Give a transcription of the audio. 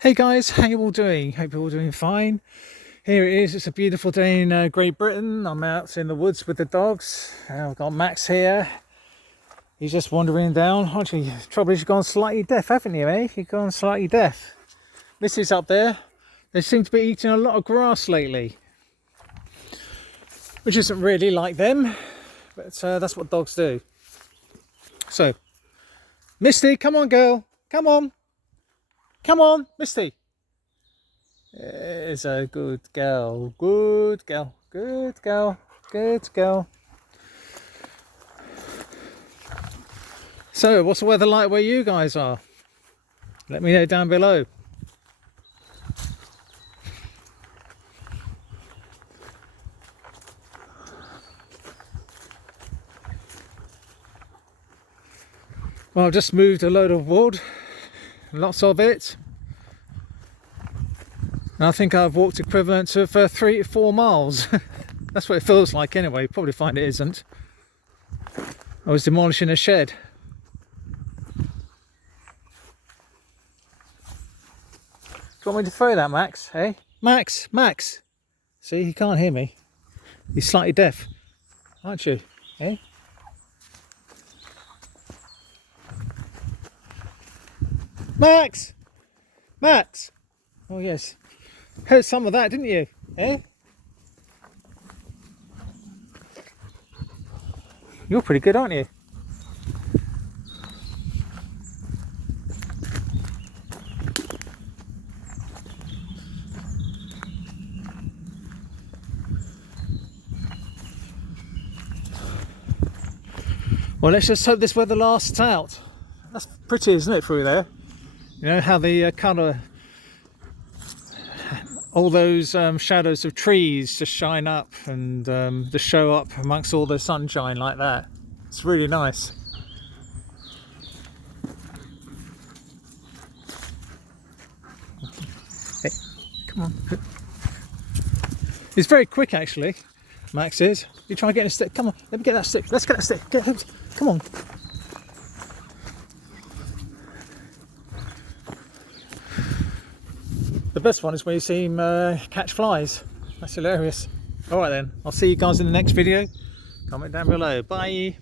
Hey guys, how you all doing? Hope you're all doing fine. Here it is, it's a beautiful day in Great Britain. I'm out in the woods with the dogs. I've got Max here. He's just wandering down. Actually, the trouble is you've gone slightly deaf, haven't you, eh? You've gone slightly deaf. Missy's up there. They seem to be eating a lot of grass lately, which isn't really like them, but that's what dogs do. So, Misty, come on girl, come on. Come on, Misty. Is a good girl, good girl, good girl, good girl. So, what's the weather like where you guys are? Let me know down below. Well, I've just moved a load of wood, lots of it. And I think I've walked equivalent of 3 to 4 miles. That's what it feels like anyway. You probably find it isn't. I was demolishing a shed. Do you want me to throw that, Max? Hey? Max! Max! See, he can't hear me. He's slightly deaf. Aren't you? Hey? Max! Max! Oh yes. Heard some of that, didn't you? Eh? You're pretty good, aren't you? Well, let's just hope this weather lasts out. That's pretty, isn't it, through there? You know how the colour, all those shadows of trees just shine up and just show up amongst all the sunshine like that. It's really nice. Hey, come on. He's very quick actually, Max is. You try getting a stick. Come on, let me get that stick. Let's get that stick. Come on. The best one is when you see him catch flies. That's hilarious. Alright then, I'll see you guys in the next video. Comment down below. Bye.